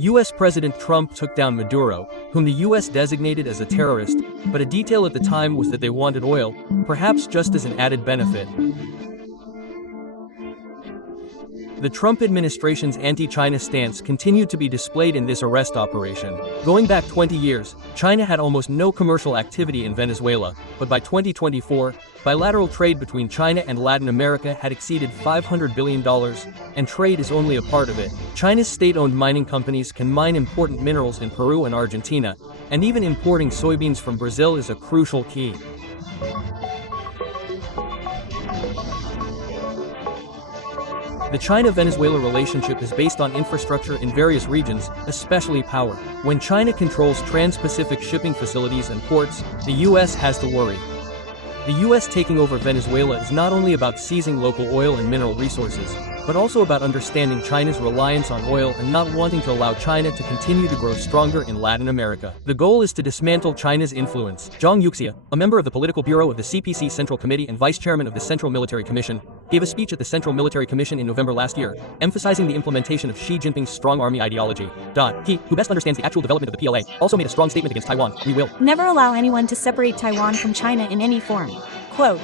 U.S. President Trump took down Maduro, whom the U.S. designated as a terrorist, but a detail at the time was that they wanted oil, perhaps just as an added benefit. The Trump administration's anti-China stance continued to be displayed in this arrest operation. Going back 20 years, China had almost no commercial activity in Venezuela, but by 2024, bilateral trade between China and Latin America had exceeded $500 billion, and trade is only a part of it. China's state-owned mining companies can mine important minerals in Peru and Argentina, and even importing soybeans from Brazil is a crucial key. The China-Venezuela relationship is based on infrastructure in various regions, especially power. When China controls trans-Pacific shipping facilities and ports, the U.S. has to worry. The U.S. taking over Venezuela is not only about seizing local oil and mineral resources, but also about understanding China's reliance on oil and not wanting to allow China to continue to grow stronger in Latin America. The goal is to dismantle China's influence. Zhang Yuxia, a member of the Political Bureau of the CPC Central Committee and Vice Chairman of the Central Military Commission, gave a speech at the Central Military Commission in November last year, emphasizing the implementation of Xi Jinping's strong army ideology. He, who best understands the actual development of the PLA, also made a strong statement against Taiwan. We will never allow anyone to separate Taiwan from China in any form. Quote,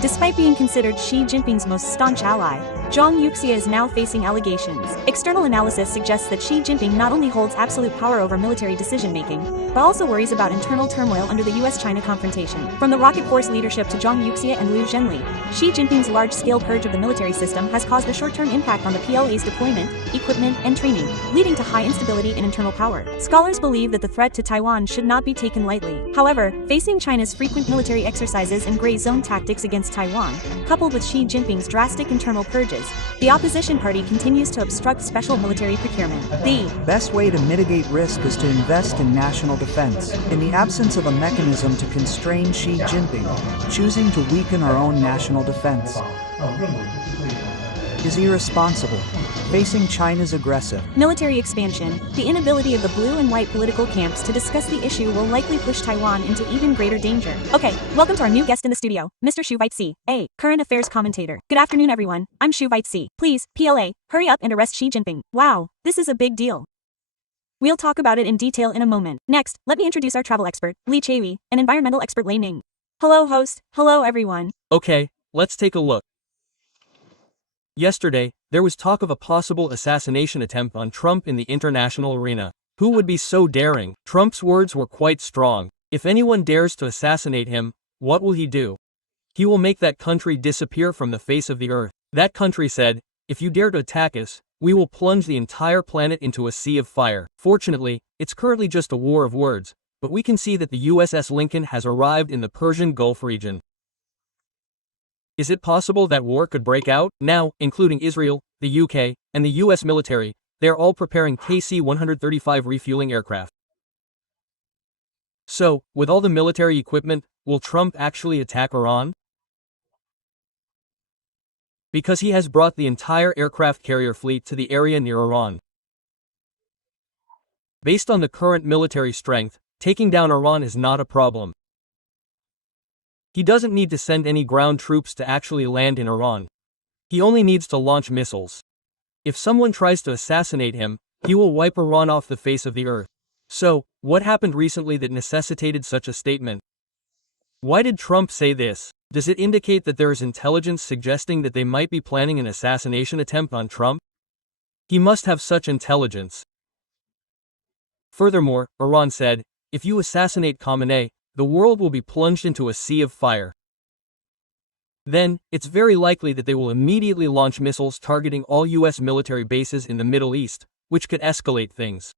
despite being considered Xi Jinping's most staunch ally, Zhang Yuxia is now facing allegations. External analysis suggests that Xi Jinping not only holds absolute power over military decision-making, but also worries about internal turmoil under the US-China confrontation. From the rocket force leadership to Zhang Yuxia and Liu Zhenli, Xi Jinping's large-scale purge of the military system has caused a short-term impact on the PLA's deployment, equipment, and training, leading to high instability in internal power. Scholars believe that the threat to Taiwan should not be taken lightly. However, facing China's frequent military exercises and gray zone tactics against Taiwan, coupled with Xi Jinping's drastic internal purges, the opposition party continues to obstruct special military procurement. The best way to mitigate risk is to invest in national defense. In the absence of a mechanism to constrain Xi Jinping, choosing to weaken our own national defense is irresponsible. Facing China's aggressive military expansion, the inability of the blue and white political camps to discuss the issue will likely push Taiwan into even greater danger. Okay, welcome to our new guest in the studio, Mr. Xu Weitzi, a current affairs commentator. Good afternoon, everyone. I'm Xu Weitzi. Please, PLA, hurry up and arrest Xi Jinping. Wow, this is a big deal. We'll talk about it in detail in a moment. Next, let me introduce our travel expert, Li Chaiwi, and environmental expert Lei Ning. Hello, host. Hello, everyone. Okay, let's take a look. Yesterday, there was talk of a possible assassination attempt on Trump in the international arena. Who would be so daring? Trump's words were quite strong. If anyone dares to assassinate him, what will he do? He will make that country disappear from the face of the earth. That country said, if you dare to attack us, we will plunge the entire planet into a sea of fire. Fortunately, it's currently just a war of words, but we can see that the USS Lincoln has arrived in the Persian Gulf region. Is it possible that war could break out? Now, including Israel, the UK, and the US military, they are all preparing KC-135 refueling aircraft. So, with all the military equipment, will Trump actually attack Iran? Because he has brought the entire aircraft carrier fleet to the area near Iran. Based on the current military strength, taking down Iran is not a problem. He doesn't need to send any ground troops to actually land in Iran. He only needs to launch missiles. If someone tries to assassinate him, he will wipe Iran off the face of the earth. So, what happened recently that necessitated such a statement? Why did Trump say this? Does it indicate that there is intelligence suggesting that they might be planning an assassination attempt on Trump? He must have such intelligence. Furthermore, Iran said, if you assassinate Khamenei, the world will be plunged into a sea of fire. Then, it's very likely that they will immediately launch missiles targeting all US military bases in the Middle East, which could escalate things.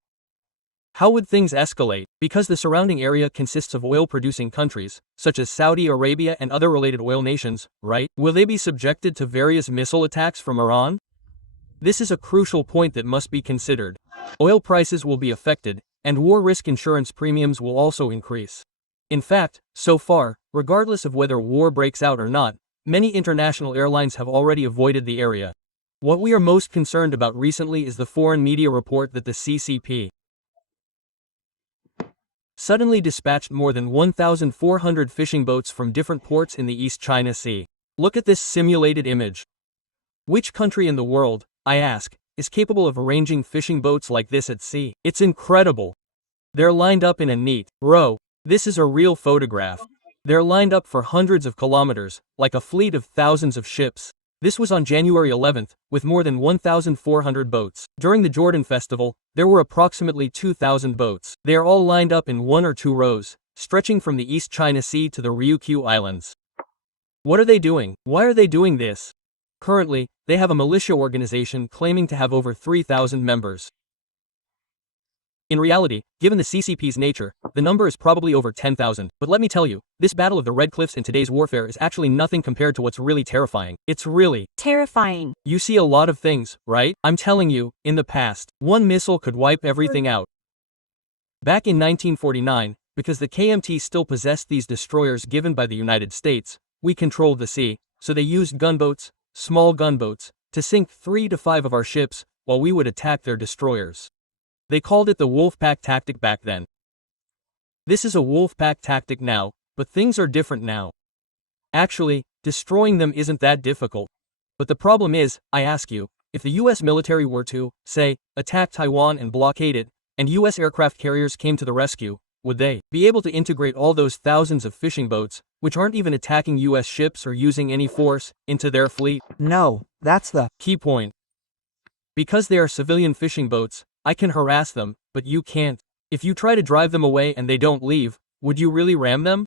How would things escalate? Because the surrounding area consists of oil-producing countries, such as Saudi Arabia and other related oil nations, right? Will they be subjected to various missile attacks from Iran? This is a crucial point that must be considered. Oil prices will be affected, and war risk insurance premiums will also increase. In fact, so far, regardless of whether war breaks out or not, many international airlines have already avoided the area. What we are most concerned about recently is the foreign media report that the CCP suddenly dispatched more than 1,400 fishing boats from different ports in the East China Sea. Look at this simulated image. Which country in the world, I ask, is capable of arranging fishing boats like this at sea. It's incredible. They're lined up in a neat row. This is a real photograph. They're lined up for hundreds of kilometers, like a fleet of thousands of ships. This was on January 11th, with more than 1,400 boats. During the Jordan Festival, there were approximately 2,000 boats. They are all lined up in 1 or 2 rows, stretching from the East China Sea to the Ryukyu Islands. What are they doing? Why are they doing this? Currently, they have a militia organization claiming to have over 3,000 members. In reality, given the CCP's nature, the number is probably over 10,000. But let me tell you, this battle of the Red Cliffs in today's warfare is actually nothing compared to what's really terrifying. It's really terrifying. You see a lot of things, right? I'm telling you, in the past, one missile could wipe everything out. Back in 1949, because the KMT still possessed these destroyers given by the United States, we controlled the sea, so they used gunboats, small gunboats, to sink 3 to 5 of our ships, while we would attack their destroyers. They called it the Wolfpack tactic back then. This is a Wolfpack tactic now, but things are different now. Actually, destroying them isn't that difficult. But the problem is, I ask you, if the US military were to, say, attack Taiwan and blockade it, and US aircraft carriers came to the rescue, would they be able to integrate all those thousands of fishing boats, which aren't even attacking US ships or using any force, into their fleet? No, that's the key point. Because they are civilian fishing boats, I can harass them, but you can't. If you try to drive them away and they don't leave, would you really ram them?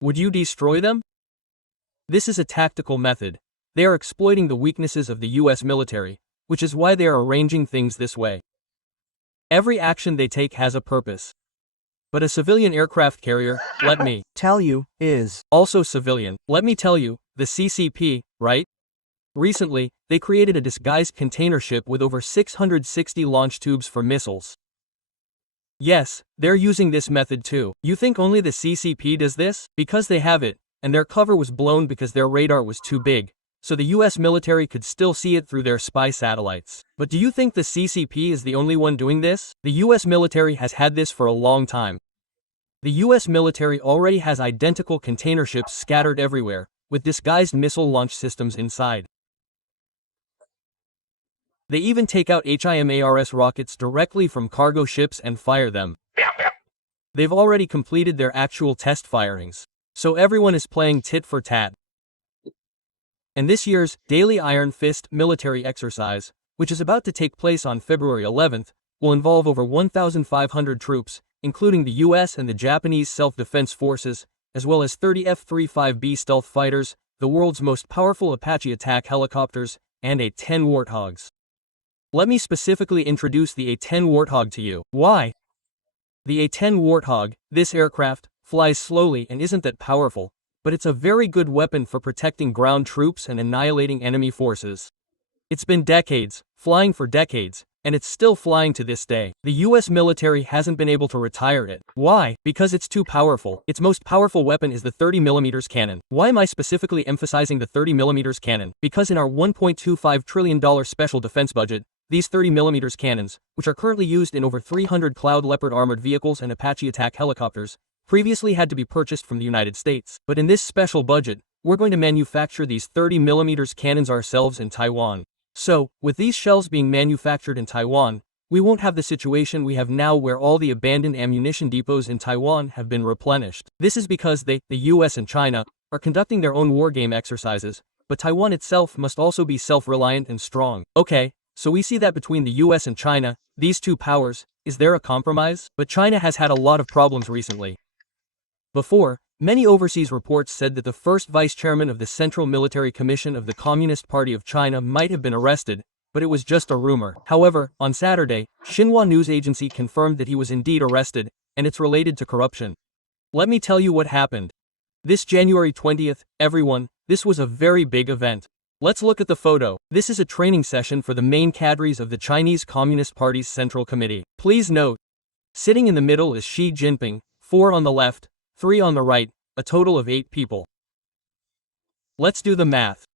Would you destroy them? This is a tactical method. They are exploiting the weaknesses of the US military, which is why they are arranging things this way. Every action they take has a purpose. But a civilian aircraft carrier, let me tell you, is also civilian. Let me tell you, the CCP, right? Recently, they created a disguised container ship with over 660 launch tubes for missiles. Yes, they're using this method too. You think only the CCP does this? Because they have it, and their cover was blown because their radar was too big, so the US military could still see it through their spy satellites. But do you think the CCP is the only one doing this? The US military has had this for a long time. The US military already has identical container ships scattered everywhere, with disguised missile launch systems inside. They even take out HIMARS rockets directly from cargo ships and fire them. They've already completed their actual test firings, so everyone is playing tit for tat. And this year's Daily Iron Fist military exercise, which is about to take place on February 11th, will involve over 1,500 troops, including the US and the Japanese self-defense forces, as well as 30 F-35B stealth fighters, the world's most powerful Apache attack helicopters, and A-10 Warthogs. Let me specifically introduce the A-10 Warthog to you. Why? The A-10 Warthog, this aircraft, flies slowly and isn't that powerful, but it's a very good weapon for protecting ground troops and annihilating enemy forces. It's been decades, flying for decades, and it's still flying to this day. The US military hasn't been able to retire it. Why? Because it's too powerful. Its most powerful weapon is the 30mm cannon. Why am I specifically emphasizing the 30mm cannon? Because in our $1.25 trillion special defense budget, these 30mm cannons, which are currently used in over 300 Cloud Leopard armored vehicles and Apache attack helicopters, previously had to be purchased from the United States. But in this special budget, we're going to manufacture these 30mm cannons ourselves in Taiwan. So, with these shells being manufactured in Taiwan, we won't have the situation we have now where all the abandoned ammunition depots in Taiwan have been replenished. This is because the US and China, are conducting their own wargame exercises, but Taiwan itself must also be self-reliant and strong. Okay, so we see that between the US and China, these two powers, is there a compromise? But China has had a lot of problems recently. Before, many overseas reports said that the first vice chairman of the Central Military Commission of the Communist Party of China might have been arrested, but it was just a rumor. However, on Saturday, Xinhua news agency confirmed that he was indeed arrested, and it's related to corruption. Let me tell you what happened. This January 20th, everyone, this was a very big event. Let's look at the photo. This is a training session for the main cadres of the Chinese Communist Party's Central Committee. Please note, sitting in the middle is Xi Jinping, 4 on the left, 3 on the right, a total of 8 people. Let's do the math.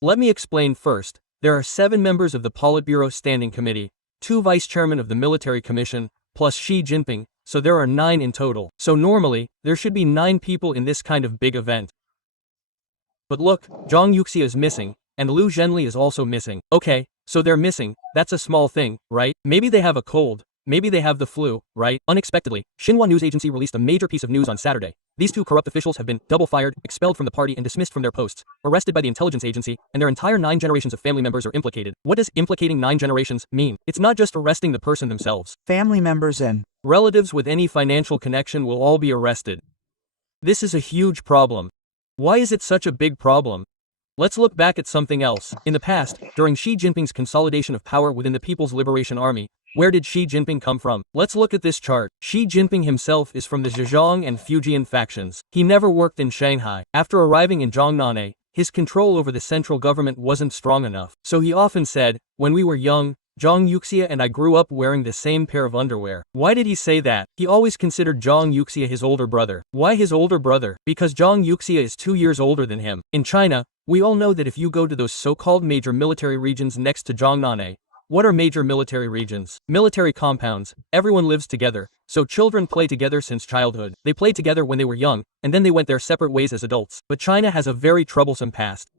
Let me explain first. There are 7 members of the Politburo Standing Committee, 2 vice chairmen of the Military Commission, plus Xi Jinping, so there are 9 in total. So normally, there should be 9 people in this kind of big event. But look, Zhang Yuxia is missing, and Liu Zhenli is also missing. Okay, So they're missing. That's a small thing, right? Maybe they have a cold. Maybe they have the flu, right? Unexpectedly, Xinhua News Agency released a major piece of news on Saturday. These two corrupt officials have been double fired, expelled from the party and dismissed from their posts, arrested by the intelligence agency, and their entire 9 generations of family members are implicated. What does implicating 9 generations mean? It's not just arresting the person themselves. Family members and relatives with any financial connection will all be arrested. This is a huge problem. Why is it such a big problem? Let's look back at something else. In the past, during Xi Jinping's consolidation of power within the People's Liberation Army, where did Xi Jinping come from? Let's look at this chart. Xi Jinping himself is from the Zhejiang and Fujian factions. He never worked in Shanghai. After arriving in Zhongnanhai, his control over the central government wasn't strong enough. So he often said, when we were young, Zhang Yuxia and I grew up wearing the same pair of underwear. Why did he say that? He always considered Zhang Yuxia his older brother. Why his older brother? Because Zhang Yuxia is 2 years older than him. In China, we all know that if you go to those so-called major military regions next to Zhongnanhai, what are major military regions? Military compounds. Everyone lives together, so children play together since childhood. They played together when they were young, and then they went their separate ways as adults. But China has a very troublesome past.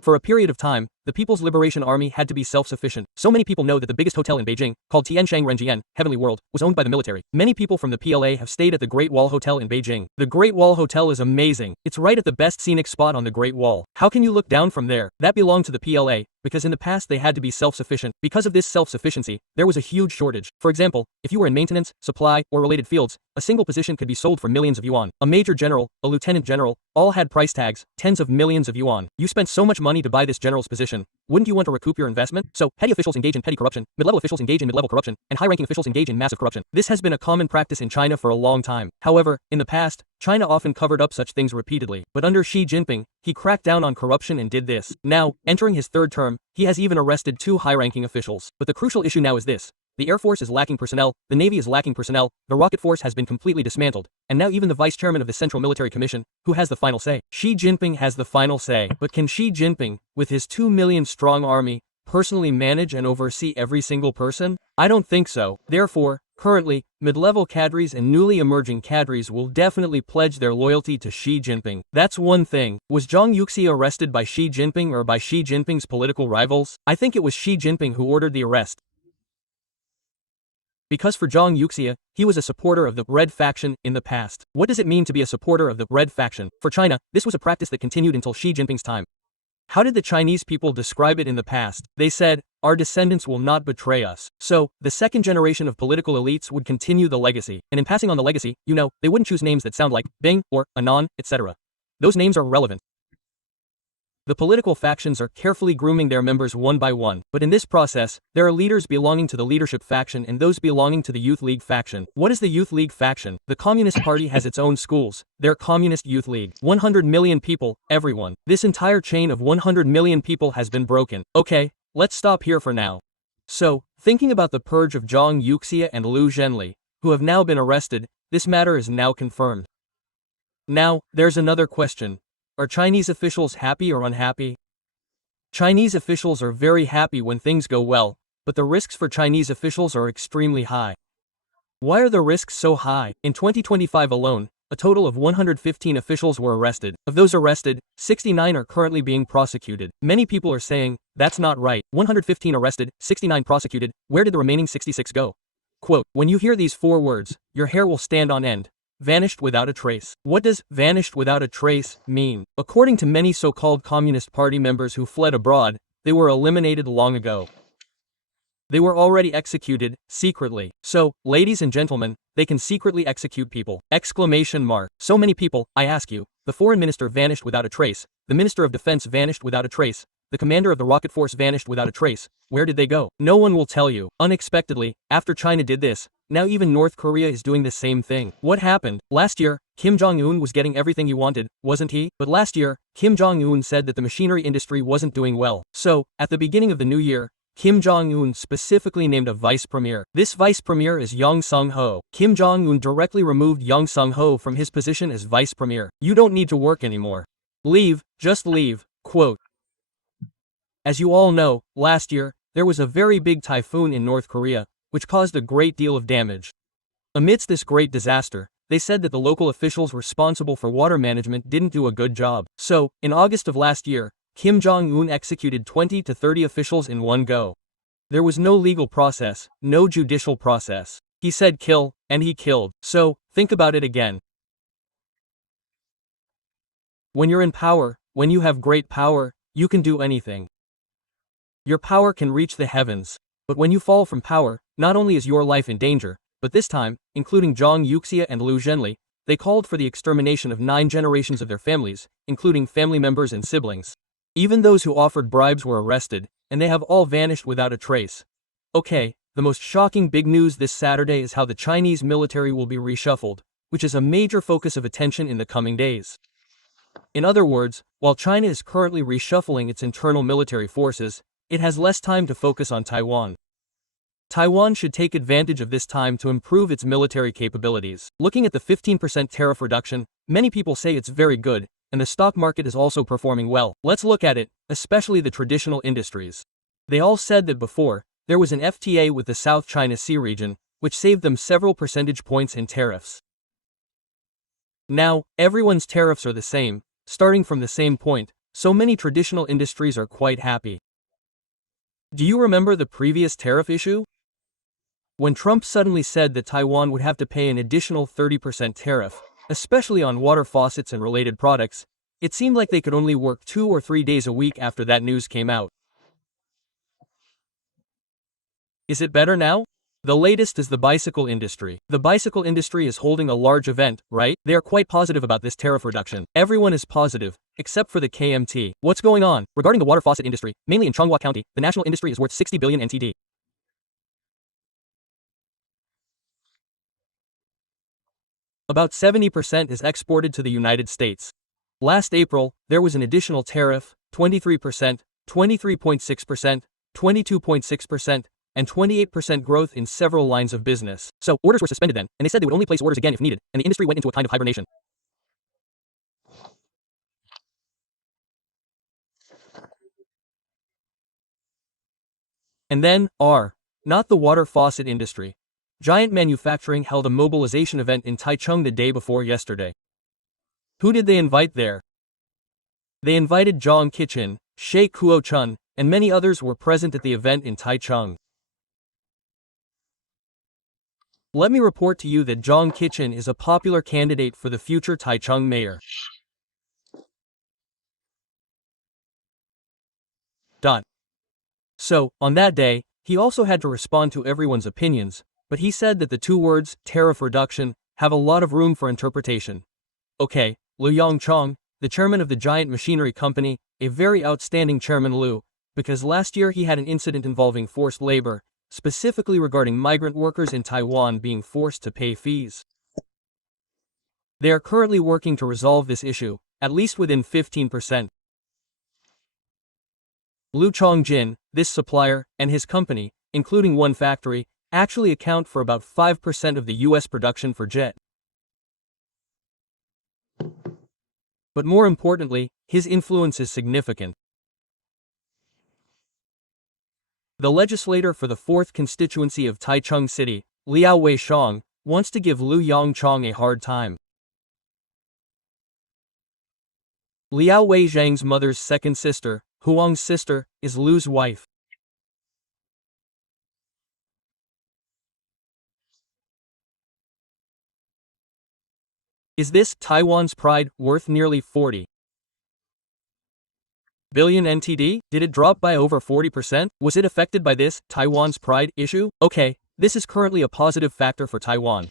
For a period of time, the People's Liberation Army had to be self-sufficient. So many people know that the biggest hotel in Beijing, called Tianshang Renjian, Heavenly World, was owned by the military. Many people from the PLA have stayed at the Great Wall Hotel in Beijing. The Great Wall Hotel is amazing. It's right at the best scenic spot on the Great Wall. How can you look down from there? That belonged to the PLA, because in the past they had to be self-sufficient. Because of this self-sufficiency, there was a huge shortage. For example, if you were in maintenance, supply, or related fields, a single position could be sold for millions of yuan. A major general, a lieutenant general, all had price tags, tens of millions of yuan. You spent so much money to buy this general's position. Wouldn't you want to recoup your investment? So, petty officials engage in petty corruption, mid-level officials engage in mid-level corruption, and high-ranking officials engage in massive corruption. This has been a common practice in China for a long time. However, in the past, China often covered up such things repeatedly. But under Xi Jinping, he cracked down on corruption and did this. Now, entering his 3rd term, he has even arrested 2 high-ranking officials. But the crucial issue now is this. The Air Force is lacking personnel, the Navy is lacking personnel, the Rocket Force has been completely dismantled, and now even the Vice Chairman of the Central Military Commission, who has the final say? Xi Jinping has the final say. But can Xi Jinping, with his 2 million strong army, personally manage and oversee every single person? I don't think so. Therefore, currently, mid-level cadres and newly emerging cadres will definitely pledge their loyalty to Xi Jinping. That's one thing. Was Zhang Yuxia arrested by Xi Jinping or by Xi Jinping's political rivals? I think it was Xi Jinping who ordered the arrest. Because for Zhang Yuxia, he was a supporter of the Red faction in the past. What does it mean to be a supporter of the Red faction? For China, this was a practice that continued until Xi Jinping's time. How did the Chinese people describe it in the past? They said, our descendants will not betray us. So, the 2nd generation of political elites would continue the legacy. And in passing on the legacy, they wouldn't choose names that sound like Bing or Anon, etc. Those names are irrelevant. The political factions are carefully grooming their members one by one, but in this process, there are leaders belonging to the leadership faction and those belonging to the Youth League faction. What is the Youth League faction? The Communist Party has its own schools, their Communist Youth League. 100 million people, everyone. This entire chain of 100 million people has been broken. Okay, let's stop here for now. So, thinking about the purge of Zhang Yuxia and Liu Zhenli, who have now been arrested, this matter is now confirmed. Now, there's another question. Are Chinese officials happy or unhappy? Chinese officials are very happy when things go well, but the risks for Chinese officials are extremely high. Why are the risks so high? In 2025 alone, a total of 115 officials were arrested. Of those arrested, 69 are currently being prosecuted. Many people are saying, that's not right. 115 arrested, 69 prosecuted, where did the remaining 66 go? Quote, when you hear these 4 words, your hair will stand on end. Vanished without a trace. What does vanished without a trace mean? According to many so-called Communist Party members who fled abroad, they were eliminated long ago. They were already executed, secretly. So, ladies and gentlemen, they can secretly execute people. Exclamation mark. So many people, I ask you, the foreign minister vanished without a trace, the minister of defense vanished without a trace, the commander of the rocket force vanished without a trace. Where did they go? No one will tell you. Unexpectedly, after China did this, now even North Korea is doing the same thing. What happened? Last year, Kim Jong-un was getting everything he wanted, wasn't he? But last year, Kim Jong-un said that the machinery industry wasn't doing well. So, at the beginning of the new year, Kim Jong-un specifically named a vice premier. This vice premier is Yang Sung-ho. Kim Jong-un directly removed Yang Sung-ho from his position as vice premier. You don't need to work anymore. Leave, just leave. Quote. As you all know, last year, there was a very big typhoon in North Korea, which caused a great deal of damage. Amidst this great disaster, they said that the local officials responsible for water management didn't do a good job. So, in August of last year, Kim Jong-un executed 20 to 30 officials in one go. There was no legal process, no judicial process. He said kill, and he killed. So, think about it again. When you're in power, when you have great power, you can do anything. Your power can reach the heavens. But when you fall from power, not only is your life in danger, but this time, including Zhang Yuxia and Liu Zhenli, they called for the extermination of 9 generations of their families, including family members and siblings. Even those who offered bribes were arrested, and they have all vanished without a trace. Okay, the most shocking big news this Saturday is how the Chinese military will be reshuffled, which is a major focus of attention in the coming days. In other words, while China is currently reshuffling its internal military forces, it has less time to focus on Taiwan. Taiwan should take advantage of this time to improve its military capabilities. Looking at the 15% tariff reduction, many people say it's very good, and the stock market is also performing well. Let's look at it, especially the traditional industries. They all said that before, there was an FTA with the South China Sea region, which saved them several percentage points in tariffs. Now, everyone's tariffs are the same, starting from the same point, so many traditional industries are quite happy. Do you remember the previous tariff issue? When Trump suddenly said that Taiwan would have to pay an additional 30% tariff, especially on water faucets and related products, it seemed like they could only work 2 or 3 days a week after that news came out. Is it better now? The latest is the bicycle industry. The bicycle industry is holding a large event, right? They are quite positive about this tariff reduction. Everyone is positive, except for the KMT. What's going on? Regarding the water faucet industry, mainly in Changhua County, the national industry is worth 60 billion NTD. About 70% is exported to the United States. Last April, there was an additional tariff, 23%, 23.6%, 22.6%, and 28% growth in several lines of business. So, orders were suspended then, and they said they would only place orders again if needed, and the industry went into a kind of hibernation. And then, not the water faucet industry. Giant Manufacturing held a mobilization event in Taichung the day before yesterday. Who did they invite there? They invited Zhang Kichin, She Kuo Chun, and many others were present at the event in Taichung. Let me report to you that Zhang Kichin is a popular candidate for the future Taichung mayor. So, on that day, he also had to respond to everyone's opinions, but he said that the 2 words, tariff reduction, have a lot of room for interpretation. Okay, Liu Yongchong, the chairman of the giant machinery company, a very outstanding chairman Liu, because last year he had an incident involving forced labor, specifically regarding migrant workers in Taiwan being forced to pay fees. They are currently working to resolve this issue, at least within 15%. Liu Chongjin, this supplier, and his company, including one factory, actually account for about 5% of the US production for jet. But more importantly, his influence is significant. The legislator for the 4th constituency of Taichung City, Liao Weixiong, wants to give Liu Yongchong a hard time. Liao Weixiang's mother's second sister, Huang's sister, is Liu's wife. Is this Taiwan's pride worth nearly 40 billion NTD? Did it drop by over 40%? Was it affected by this Taiwan's pride issue? Okay, this is currently a positive factor for Taiwan.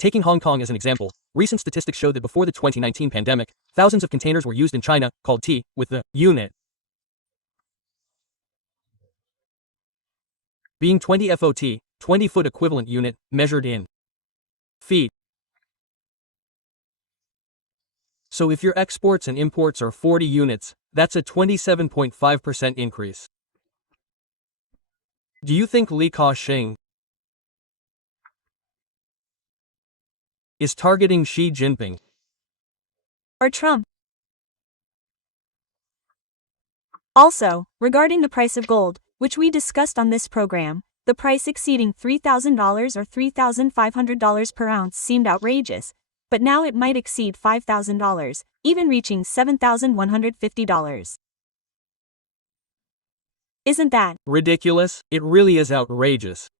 Taking Hong Kong as an example, recent statistics show that before the 2019 pandemic, thousands of containers were used in China, called T, with the unit being 20 FOT, 20-foot equivalent unit, measured in feet. So if your exports and imports are 40 units, that's a 27.5% increase. Do you think Li Ka-shing is targeting Xi Jinping or Trump? Also, regarding the price of gold, which we discussed on this program, the price exceeding $3,000 or $3,500 per ounce seemed outrageous, but now it might exceed $5,000, even reaching $7,150. Isn't that ridiculous? It really is outrageous.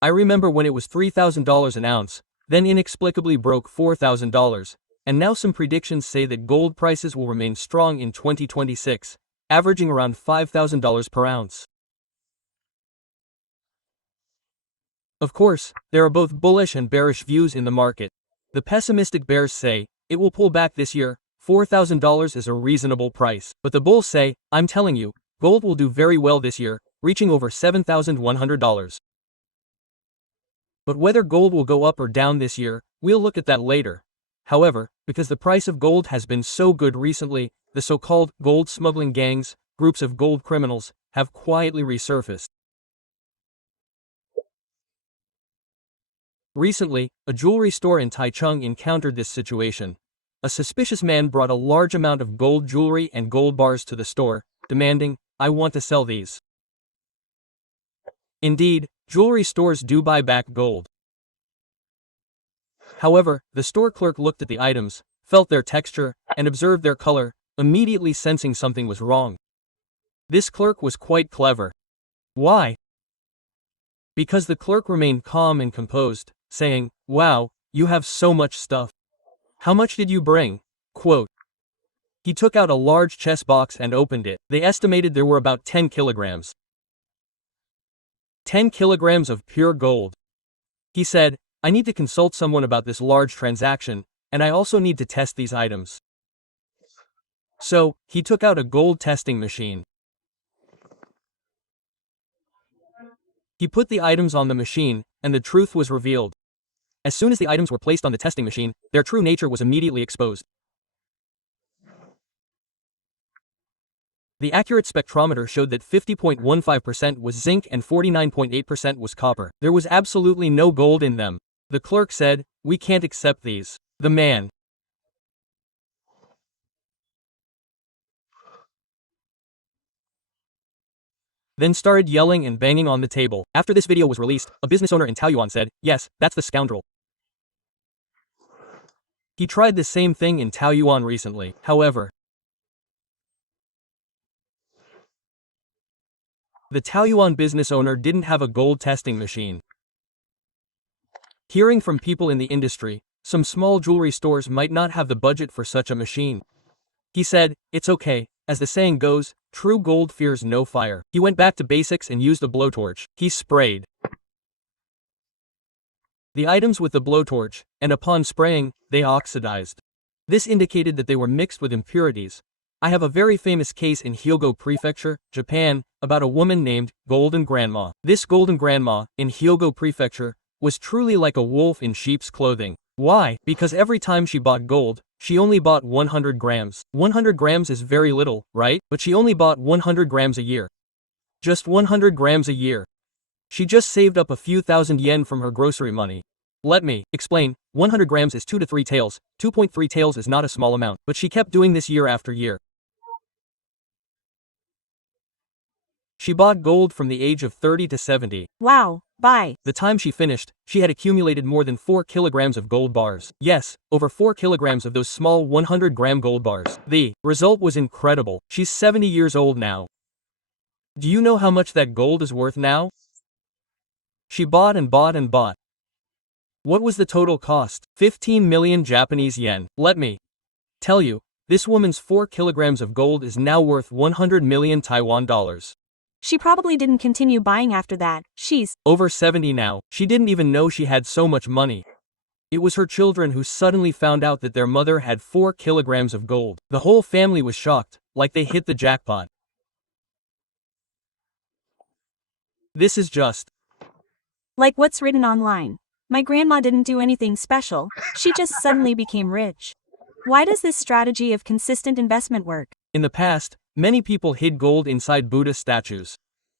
I remember when it was $3,000 an ounce, then inexplicably broke $4,000, and now some predictions say that gold prices will remain strong in 2026, averaging around $5,000 per ounce. Of course, there are both bullish and bearish views in the market. The pessimistic bears say, it will pull back this year, $4,000 is a reasonable price. But the bulls say, I'm telling you, gold will do very well this year, reaching over $7,100. But whether gold will go up or down this year, we'll look at that later. However, because the price of gold has been so good recently, the so-called gold smuggling gangs, groups of gold criminals, have quietly resurfaced. Recently, a jewelry store in Taichung encountered this situation. A suspicious man brought a large amount of gold jewelry and gold bars to the store, demanding, I want to sell these. Indeed, jewelry stores do buy back gold. However, the store clerk looked at the items, felt their texture, and observed their color, immediately sensing something was wrong. This clerk was quite clever. Why? Because the clerk remained calm and composed, saying, wow, you have so much stuff. How much did you bring? Quote. He took out a large chess box and opened it. They estimated there were about 10 kilograms. 10 kilograms of pure gold. He said, I need to consult someone about this large transaction, and I also need to test these items. So, he took out a gold testing machine. He put the items on the machine, and the truth was revealed. As soon as the items were placed on the testing machine, their true nature was immediately exposed. The accurate spectrometer showed that 50.15% was zinc and 49.8% was copper. There was absolutely no gold in them. The clerk said, we can't accept these. The man then started yelling and banging on the table. After this video was released, a business owner in Taoyuan said, yes, that's the scoundrel. He tried the same thing in Taoyuan recently. However, the Taoyuan business owner didn't have a gold testing machine. Hearing from people in the industry, some small jewelry stores might not have the budget for such a machine. He said, it's okay, as the saying goes, true gold fears no fire. He went back to basics and used a blowtorch. He sprayed the items with the blowtorch, and upon spraying, they oxidized. This indicated that they were mixed with impurities. I have a very famous case in Hyogo Prefecture, Japan, about a woman named Golden Grandma. This Golden Grandma, in Hyogo Prefecture, was truly like a wolf in sheep's clothing. Why? Because every time she bought gold, she only bought 100 grams. 100 grams is very little, right? But she only bought 100 grams a year. Just 100 grams a year. She just saved up a few thousand yen from her grocery money. Let me explain. 100 grams is 2 to 3 taels. 2.3 taels is not a small amount, but she kept doing this year after year. She bought gold from the age of 30 to 70. Wow, buy. The time she finished, she had accumulated more than 4 kilograms of gold bars. Yes, over 4 kilograms of those small 100-gram gold bars. The result was incredible. She's 70 years old now. Do you know how much that gold is worth now? She bought and bought and bought. What was the total cost? 15 million Japanese yen. Let me tell you, this woman's 4 kilograms of gold is now worth 100 million Taiwan dollars. She probably didn't continue buying after that. She's over 70 now. She didn't even know she had so much money. It was her children who suddenly found out that their mother had 4 kilograms of gold. The whole family was shocked, like they hit the jackpot. This is just like what's written online. My grandma didn't do anything special, she just suddenly became rich. Why does this strategy of consistent investment work? In the past, many people hid gold inside Buddha statues.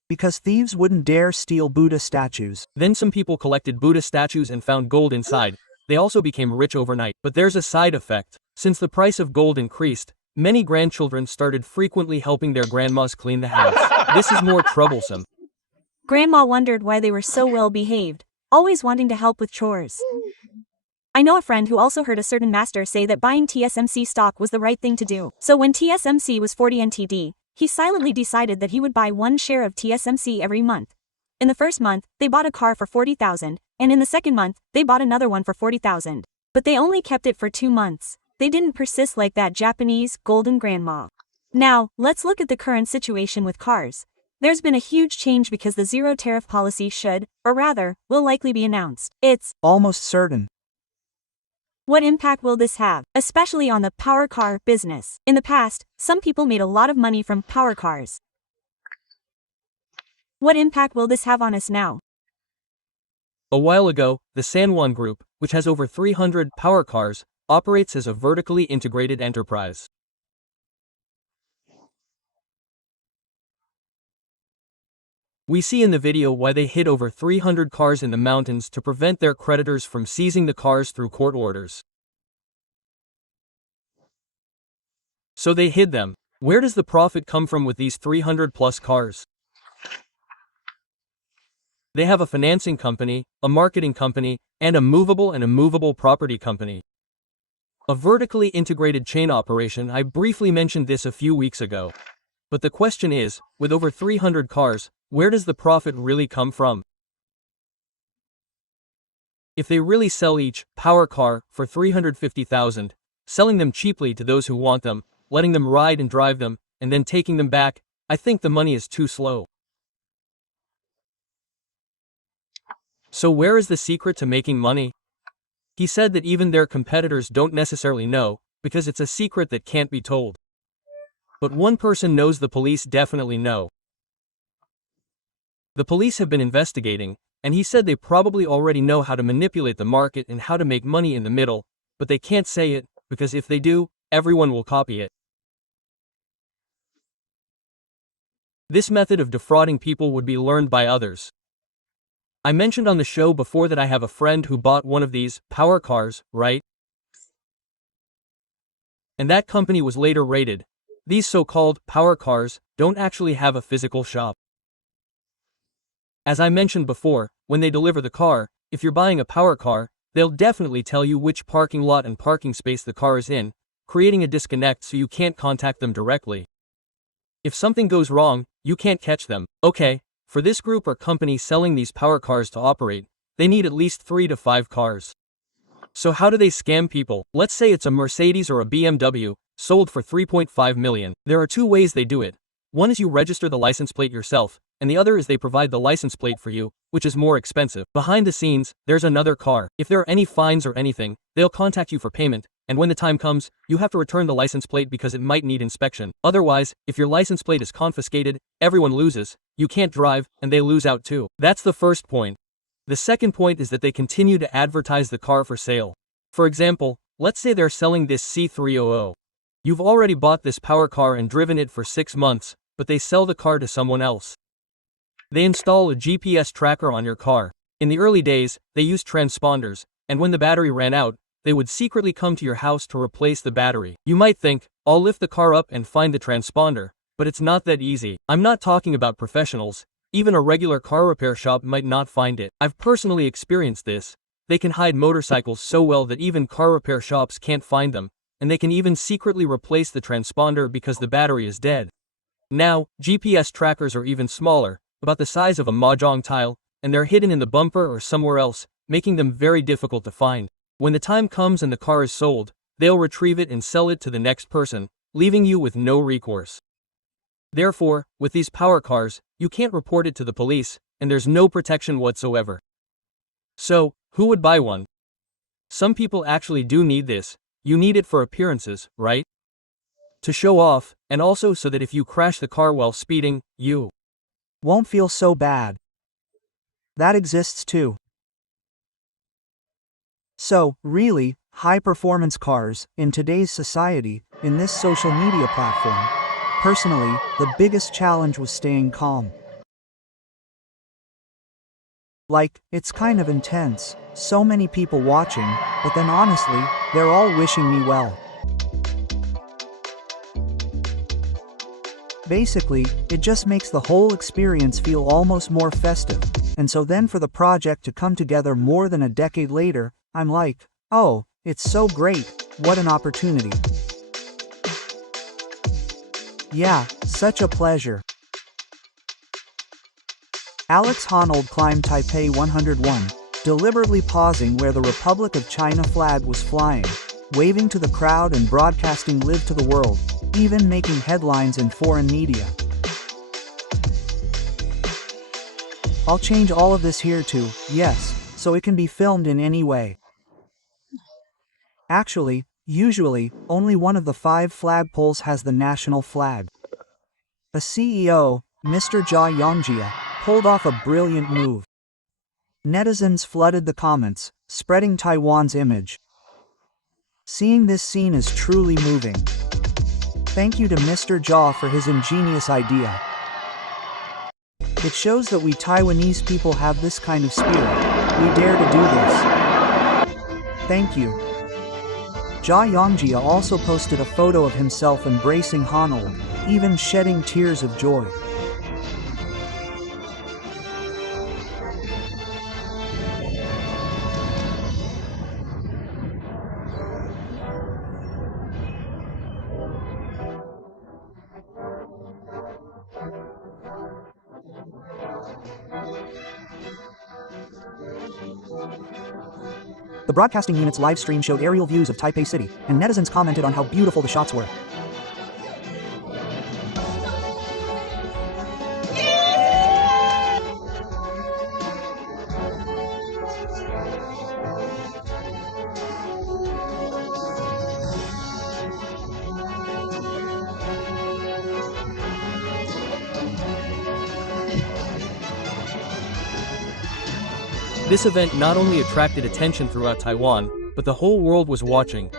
Because thieves wouldn't dare steal Buddha statues. Then some people collected Buddha statues and found gold inside. They also became rich overnight. But there's a side effect. Since the price of gold increased, many grandchildren started frequently helping their grandmas clean the house. This is more troublesome. Grandma wondered why they were so well behaved, always wanting to help with chores. I know a friend who also heard a certain master say that buying TSMC stock was the right thing to do. So when TSMC was 40 NTD, he silently decided that he would buy 1 share of TSMC every month. In the first month, they bought a car for 40,000, and in the second month, they bought another one for 40,000. But they only kept it for 2 months. They didn't persist like that Japanese golden grandma. Now, let's look at the current situation with cars. There's been a huge change because the zero tariff policy should, or rather, will likely be announced. It's almost certain. What impact will this have, especially on the power car business? In the past, some people made a lot of money from power cars. What impact will this have on us now? A while ago, the San Juan Group, which has over 300 power cars, operates as a vertically integrated enterprise. We see in the video why they hid over 300 cars in the mountains to prevent their creditors from seizing the cars through court orders. So they hid them. Where does the profit come from with these 300 plus cars? They have a financing company, a marketing company, and a movable and immovable property company. A vertically integrated chain operation. I briefly mentioned this a few weeks ago. But the question is, with over 300 cars, where does the profit really come from? If they really sell each power car for $350,000, selling them cheaply to those who want them, letting them ride and drive them, and then taking them back, I think the money is too slow. So where is the secret to making money? He said that even their competitors don't necessarily know, because it's a secret that can't be told. But one person knows: the police definitely know. The police have been investigating, and he said they probably already know how to manipulate the market and how to make money in the middle, but they can't say it, because if they do, everyone will copy it. This method of defrauding people would be learned by others. I mentioned on the show before that I have a friend who bought one of these power cars, right? And that company was later raided. These so-called power cars don't actually have a physical shop. As I mentioned before, when they deliver the car, if you're buying a power car, they'll definitely tell you which parking lot and parking space the car is in, creating a disconnect so you can't contact them directly. If something goes wrong, you can't catch them. Okay, for this group or company selling these power cars to operate, they need at least 3 to 5 cars. So how do they scam people? Let's say it's a Mercedes or a BMW, sold for $3.5 million. There are 2 ways they do it. One is you register the license plate yourself, and the other is they provide the license plate for you, which is more expensive. Behind the scenes, there's another car. If there are any fines or anything, they'll contact you for payment, and when the time comes, you have to return the license plate because it might need inspection. Otherwise, if your license plate is confiscated, everyone loses, you can't drive, and they lose out too. That's the first point. The second point is that they continue to advertise the car for sale. For example, let's say they're selling this C300. You've already bought this power car and driven it for 6 months, but they sell the car to someone else. They install a GPS tracker on your car. In the early days, they used transponders, and when the battery ran out, they would secretly come to your house to replace the battery. You might think, I'll lift the car up and find the transponder, but it's not that easy. I'm not talking about professionals. Even a regular car repair shop might not find it. I've personally experienced this. They can hide motorcycles so well that even car repair shops can't find them, and they can even secretly replace the transponder because the battery is dead. Now, GPS trackers are even smaller, about the size of a mahjong tile, and they're hidden in the bumper or somewhere else, making them very difficult to find. When the time comes and the car is sold, they'll retrieve it and sell it to the next person, leaving you with no recourse. Therefore, with these power cars, you can't report it to the police, and there's no protection whatsoever. So, who would buy one? Some people actually do need this. You need it for appearances, right? To show off, and also so that if you crash the car while speeding, you won't feel so bad. That exists too. So, really, high-performance cars, in today's society, in this social media platform, personally, the biggest challenge was staying calm. Like, it's kind of intense, so many people watching, but then honestly, they're all wishing me well. Basically, it just makes the whole experience feel almost more festive, and so then for the project to come together more than a decade later, I'm like, Oh, it's so great, what an opportunity. Yeah, such a pleasure. Alex Honnold climbed Taipei 101, deliberately pausing where the Republic of China flag was flying, waving to the crowd and broadcasting "Live to the World," even making headlines in foreign media. I'll change all of this here too, yes, so it can be filmed in any way. Actually, usually, only one of the 5 flagpoles has the national flag. The CEO, Mr. Jia Yongjia, pulled off a brilliant move. Netizens flooded the comments, spreading Taiwan's image. Seeing this scene is truly moving. Thank you to Mr. Jia for his ingenious idea. It shows that we Taiwanese people have this kind of spirit. We dare to do this. Thank you. Jia Yongjia also posted a photo of himself embracing Honnold, even shedding tears of joy. The broadcasting unit's live stream showed aerial views of Taipei City, and netizens commented on how beautiful the shots were. This event not only attracted attention throughout Taiwan, but the whole world was watching.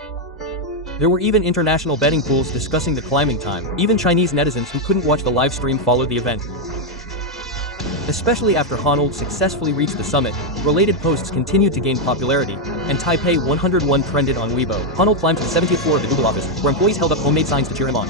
There were even international betting pools discussing the climbing time. Even Chinese netizens who couldn't watch the live stream followed the event. Especially after Honnold successfully reached the summit, related posts continued to gain popularity, and Taipei 101 trended on Weibo. Honnold climbed to the 70th floor of the Google office, where employees held up homemade signs to cheer him on.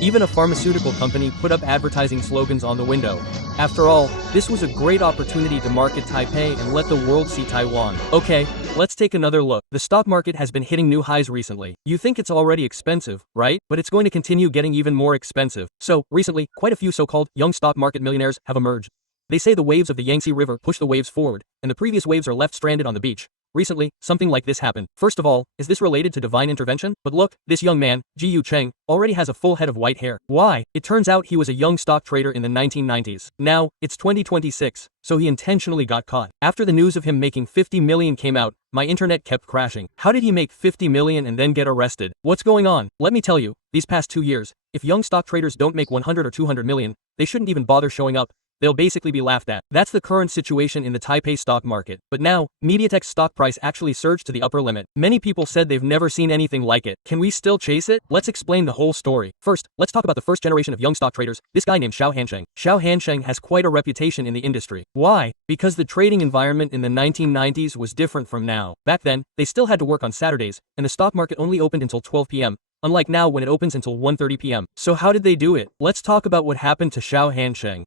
Even a pharmaceutical company put up advertising slogans on the window. After all, this was a great opportunity to market Taipei and let the world see Taiwan. Okay, let's take another look. The stock market has been hitting new highs recently. You think it's already expensive, right? But it's going to continue getting even more expensive. So, recently, quite a few so-called young stock market millionaires have emerged. They say the waves of the Yangtze River push the waves forward, and the previous waves are left stranded on the beach. Recently, something like this happened. First of all, is this related to divine intervention? But look, this young man, Ji Yu Cheng, already has a full head of white hair. Why? It turns out he was a young stock trader in the 1990s. Now, it's 2026, so he intentionally got caught. After the news of him making 50 million came out, my internet kept crashing. How did he make 50 million and then get arrested? What's going on? Let me tell you, these past 2 years, if young stock traders don't make 100 or 200 million, they shouldn't even bother showing up. They'll basically be laughed at. That's the current situation in the Taipei stock market. But now, MediaTek's stock price actually surged to the upper limit. Many people said they've never seen anything like it. Can we still chase it? Let's explain the whole story. First, let's talk about the first generation of young stock traders, this guy named Xiao Hansheng. Xiao Hansheng has quite a reputation in the industry. Why? Because the trading environment in the 1990s was different from now. Back then, they still had to work on Saturdays, and the stock market only opened until 12 p.m. Unlike now when it opens until 1:30 p.m. So how did they do it? Let's talk about what happened to Xiao Hansheng.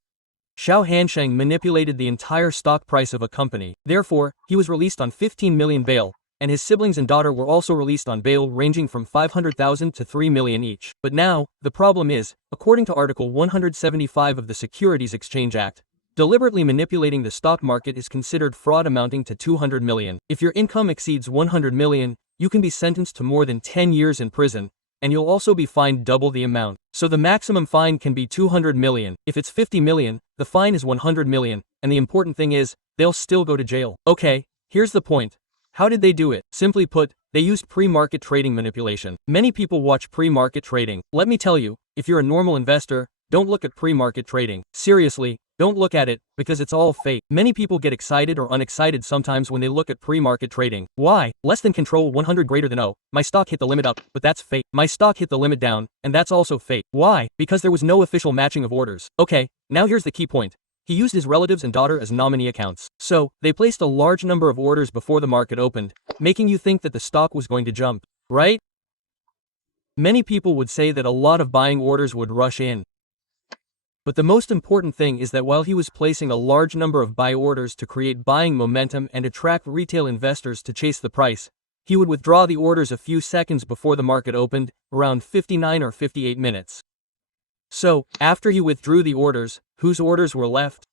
Xiao Hansheng manipulated the entire stock price of a company. Therefore, he was released on 15 million bail, and his siblings and daughter were also released on bail ranging from 500,000 to 3 million each. But now, the problem is, according to Article 175 of the Securities Exchange Act, deliberately manipulating the stock market is considered fraud amounting to 200 million. If your income exceeds 100 million, you can be sentenced to more than 10 years in prison, and you'll also be fined double the amount. So the maximum fine can be 200 million. If it's 50 million, the fine is 100 million, and the important thing is, they'll still go to jail. Okay, here's the point. How did they do it? Simply put, they used pre-market trading manipulation. Many people watch pre-market trading. Let me tell you, if you're a normal investor, don't look at pre-market trading. Seriously, don't look at it, because it's all fake. Many people get excited or unexcited sometimes when they look at pre-market trading. Why? Less than control 100 greater than oh, my stock hit the limit up, but that's fake. My stock hit the limit down, and that's also fake. Why? Because there was no official matching of orders. Okay, now here's the key point. He used his relatives and daughter as nominee accounts. So, they placed a large number of orders before the market opened, making you think that the stock was going to jump, right? Many people would say that a lot of buying orders would rush in. But the most important thing is that while he was placing a large number of buy orders to create buying momentum and attract retail investors to chase the price, he would withdraw the orders a few seconds before the market opened, around 59 or 58 minutes. So, after he withdrew the orders, whose orders were left?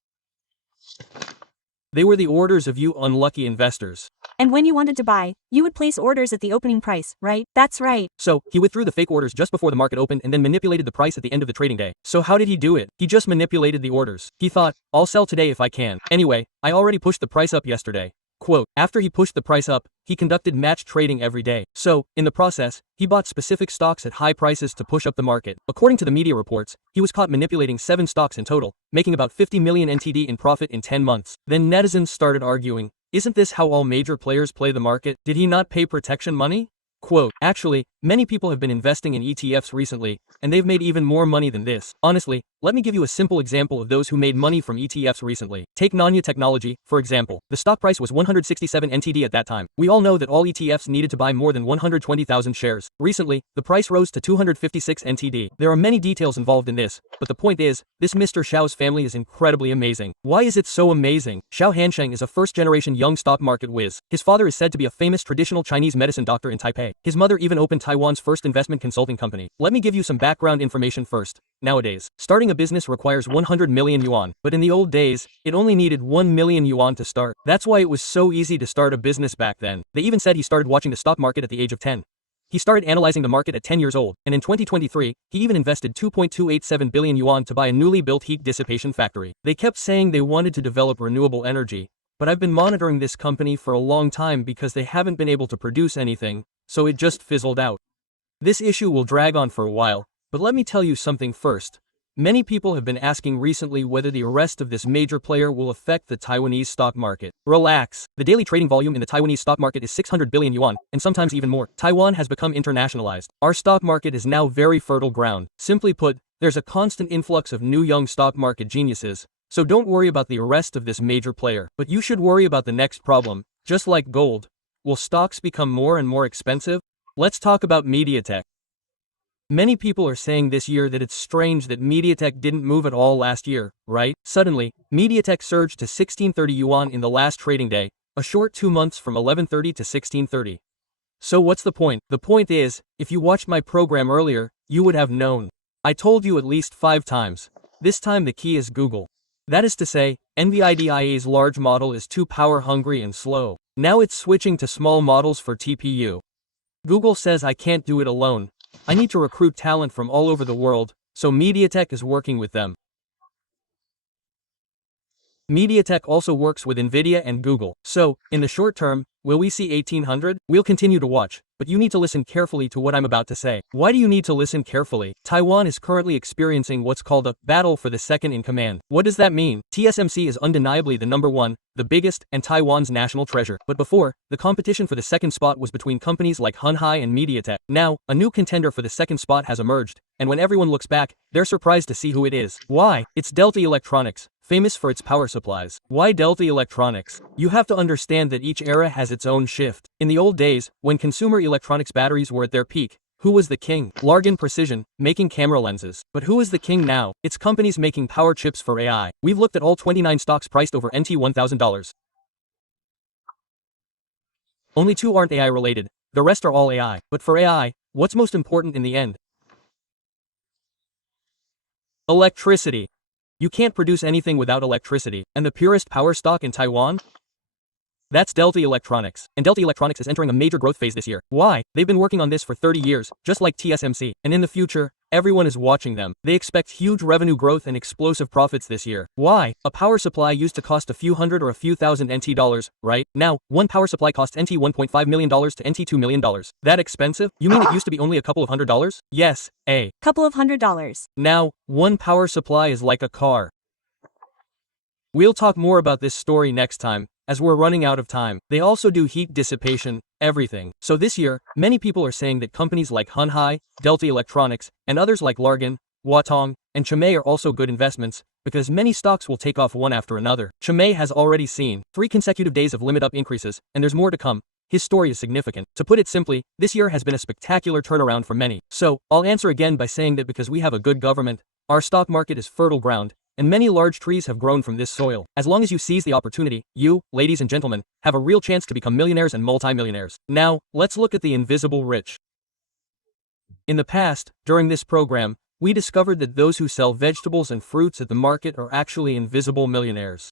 They were the orders of you unlucky investors. And when you wanted to buy, you would place orders at the opening price, right? That's right. So, he withdrew the fake orders just before the market opened and then manipulated the price at the end of the trading day. So how did he do it? He just manipulated the orders. He thought, I'll sell today if I can. Anyway, I already pushed the price up yesterday. Quote, after he pushed the price up, he conducted match trading every day. So, in the process, he bought specific stocks at high prices to push up the market. According to the media reports, he was caught manipulating 7 stocks in total, making about 50 million NTD in profit in 10 months. Then netizens started arguing, isn't this how all major players play the market? Did he not pay protection money? Quote, actually, many people have been investing in ETFs recently, and they've made even more money than this. Honestly, let me give you a simple example of those who made money from ETFs recently. Take Nanya Technology, for example. The stock price was 167 NTD at that time. We all know that all ETFs needed to buy more than 120,000 shares. Recently, the price rose to 256 NTD. There are many details involved in this, but the point is, this Mr. Xiao's family is incredibly amazing. Why is it so amazing? Xiao Hansheng is a first-generation young stock market whiz. His father is said to be a famous traditional Chinese medicine doctor in Taipei. His mother even opened Taiwan's first investment consulting company. Let me give you some background information first. Nowadays, starting a business requires 100 million yuan, but in the old days, it only needed 1 million yuan to start. That's why it was so easy to start a business back then. They even said he started watching the stock market at the age of 10. He started analyzing the market at 10 years old, and in 2023, he even invested 2.287 billion yuan to buy a newly built heat dissipation factory. They kept saying they wanted to develop renewable energy, but I've been monitoring this company for a long time because they haven't been able to produce anything, so it just fizzled out. This issue will drag on for a while, but let me tell you something first. Many people have been asking recently whether the arrest of this major player will affect the Taiwanese stock market. Relax. The daily trading volume in the Taiwanese stock market is 600 billion yuan, and sometimes even more. Taiwan has become internationalized. Our stock market is now very fertile ground. Simply put, there's a constant influx of new young stock market geniuses. So don't worry about the arrest of this major player, but you should worry about the next problem. Just like gold, will stocks become more and more expensive? Let's talk about MediaTek. Many people are saying this year that it's strange that MediaTek didn't move at all last year, right? Suddenly, MediaTek surged to 1630 yuan in the last trading day, a short 2 months from 1130 to 1630. So what's the point? The point is, if you watched my program earlier, you would have known. I told you at least 5 times. This time the key is Google. That is to say, NVIDIA's large model is too power hungry and slow. Now it's switching to small models for TPU. Google says I can't do it alone. I need to recruit talent from all over the world, so MediaTek is working with them. MediaTek also works with Nvidia and Google. So, in the short term, will we see 1800? We'll continue to watch, but you need to listen carefully to what I'm about to say. Why do you need to listen carefully? Taiwan is currently experiencing what's called a battle for the second in command. What does that mean? TSMC is undeniably the number one, the biggest, and Taiwan's national treasure. But before, the competition for the second spot was between companies like Hunhai and MediaTek. Now, a new contender for the second spot has emerged, and when everyone looks back, they're surprised to see who it is. Why? It's Delta Electronics, famous for its power supplies. Why Delta Electronics? You have to understand that each era has its own shift. In the old days, when consumer electronics batteries were at their peak, who was the king? Largan Precision, making camera lenses. But who is the king now? It's companies making power chips for AI. We've looked at all 29 stocks priced over NT $1,000. Only 2 aren't AI related, the rest are all AI. But for AI, what's most important in the end? Electricity. You can't produce anything without electricity. And the purest power stock in Taiwan? That's Delta Electronics. And Delta Electronics is entering a major growth phase this year. Why? They've been working on this for 30 years, just like TSMC. And in the future, everyone is watching them. They expect huge revenue growth and explosive profits this year. Why? A power supply used to cost a few hundred or a few thousand NT dollars, right? Now, one power supply costs NT $1.5 million to NT $2 million. That expensive? You mean it used to be only a couple of $100s? Yes, a Couple of $100s. Now, one power supply is like a car. We'll talk more about this story next time, as we're running out of time. They also do heat dissipation, everything. So this year, many people are saying that companies like Hunhai, Delta Electronics, and others like Largan, Huatong, and Chimay are also good investments, because many stocks will take off one after another. Chimay has already seen 3 consecutive days of limit up increases, and there's more to come. His story is significant. To put it simply, this year has been a spectacular turnaround for many. So, I'll answer again by saying that because we have a good government, Our stock market is fertile ground, and many large trees have grown from this soil. As long as you seize the opportunity, you, ladies and gentlemen, have a real chance to become millionaires and multimillionaires. Now, let's look at the invisible rich. In the past, during this program, we discovered that those who sell vegetables and fruits at the market are actually invisible millionaires.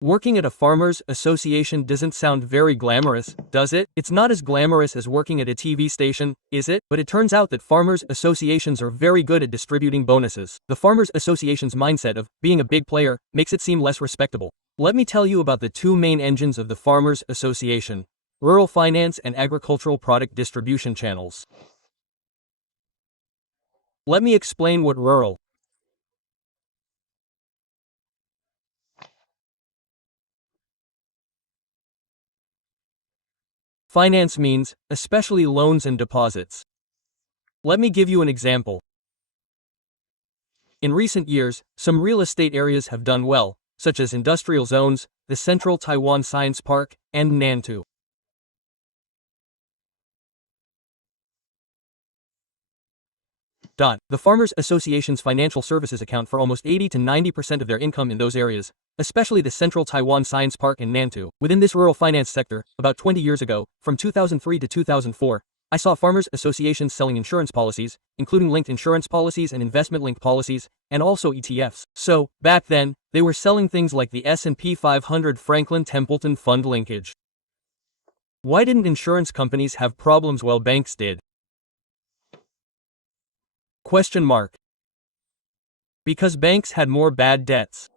Working at a farmers' association doesn't sound very glamorous, does it? It's not as glamorous as working at a TV station, is it? But it turns out that farmers' associations are very good at distributing bonuses. The farmers' association's mindset of being a big player makes it seem less respectable. Let me tell you about the two main engines of the farmers' association: rural finance and agricultural product distribution channels. Let me explain what rural finance means, especially loans and deposits. Let me give you an example. In recent years, some real estate areas have done well, such as industrial zones, the Central Taiwan Science Park, and Nantou. The Farmers Association's financial services account for almost 80 to 90% of their income in those areas, especially the Central Taiwan Science Park and Nantou. Within this rural finance sector, about 20 years ago, from 2003 to 2004, I saw farmers' associations selling insurance policies, including linked insurance policies and investment-linked policies, and also ETFs. So, back then, they were selling things like the S&P 500 Franklin Templeton Fund linkage. Why didn't insurance companies have problems while banks did? Question mark. Because banks had more bad debts.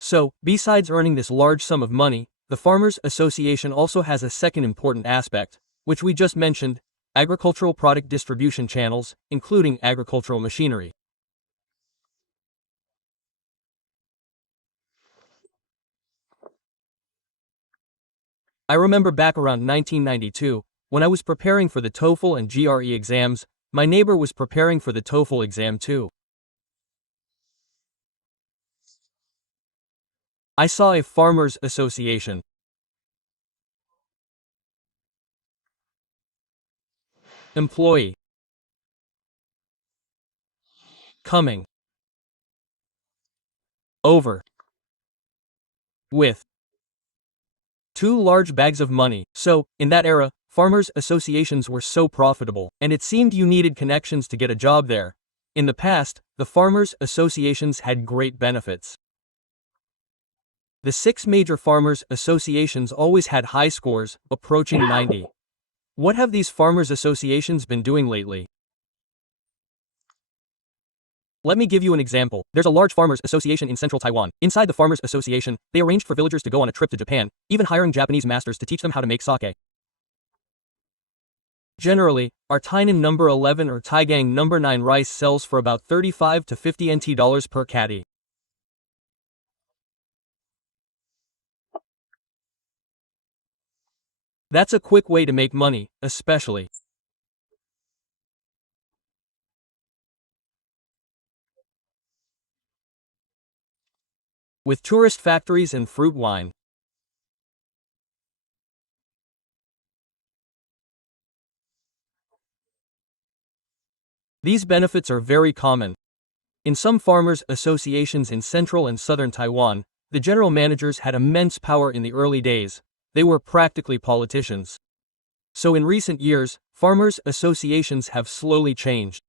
So, besides earning this large sum of money, the Farmers Association also has a second important aspect, which we just mentioned: agricultural product distribution channels, including agricultural machinery. I remember back around 1992, when I was preparing for the TOEFL and GRE exams, my neighbor was preparing for the TOEFL exam too. I saw a farmers' association. Employee. Coming. Over. With. 2 large bags of money. So, in that era, farmers' associations were so profitable, and it seemed you needed connections to get a job there. In the past, the farmers' associations had great benefits. The 6 major farmers' associations always had high scores, approaching 90. What have these farmers' associations been doing lately? Let me give you an example. There's a large farmers' association in central Taiwan. Inside the farmers' association, they arranged for villagers to go on a trip to Japan, even hiring Japanese masters to teach them how to make sake. Generally, our Tainan number 11 or Taigang number 9 rice sells for about 35 to 50 NT dollars per caddy. That's a quick way to make money, especially with tourist factories and fruit wine. These benefits are very common. In some farmers' associations in central and southern Taiwan, the general managers had immense power in the early days. They were practically politicians. So in recent years, farmers' associations have slowly changed.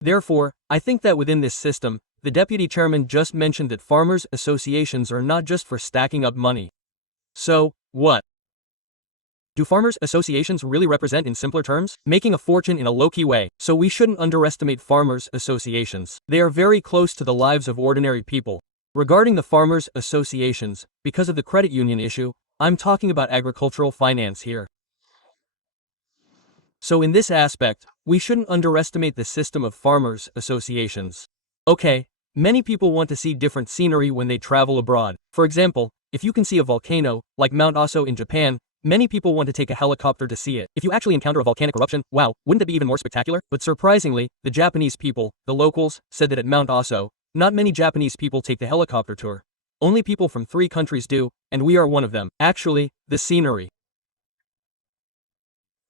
Therefore, I think that within this system, the deputy chairman just mentioned that farmers' associations are not just for stacking up money. So, what? Do farmers' associations really represent, in simpler terms, making a fortune in a low-key way? So we shouldn't underestimate farmers' associations. They are very close to the lives of ordinary people. Regarding the farmers' associations, because of the credit union issue, I'm talking about agricultural finance here. So in this aspect, we shouldn't underestimate the system of farmers' associations. Okay, many people want to see different scenery when they travel abroad. For example, if you can see a volcano, like Mount Aso in Japan, many people want to take a helicopter to see it. If you actually encounter a volcanic eruption, wow, wouldn't that be even more spectacular? But surprisingly, the Japanese people, the locals, said that at Mount Aso, not many Japanese people take the helicopter tour. Only people from 3 countries do, and we are one of them. Actually, the scenery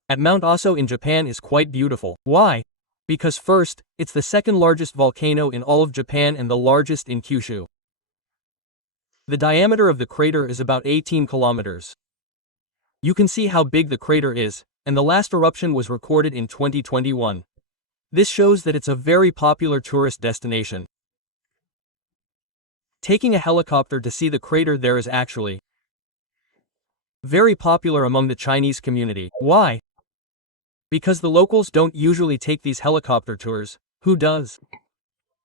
at Mount Aso in Japan is quite beautiful. Why? Because first, it's the second largest volcano in all of Japan and the largest in Kyushu. The diameter of the crater is about 18 kilometers. You can see how big the crater is, and the last eruption was recorded in 2021. This shows that it's a very popular tourist destination. Taking a helicopter to see the crater there is actually very popular among the Chinese community. Why? Because the locals don't usually take these helicopter tours. Who does?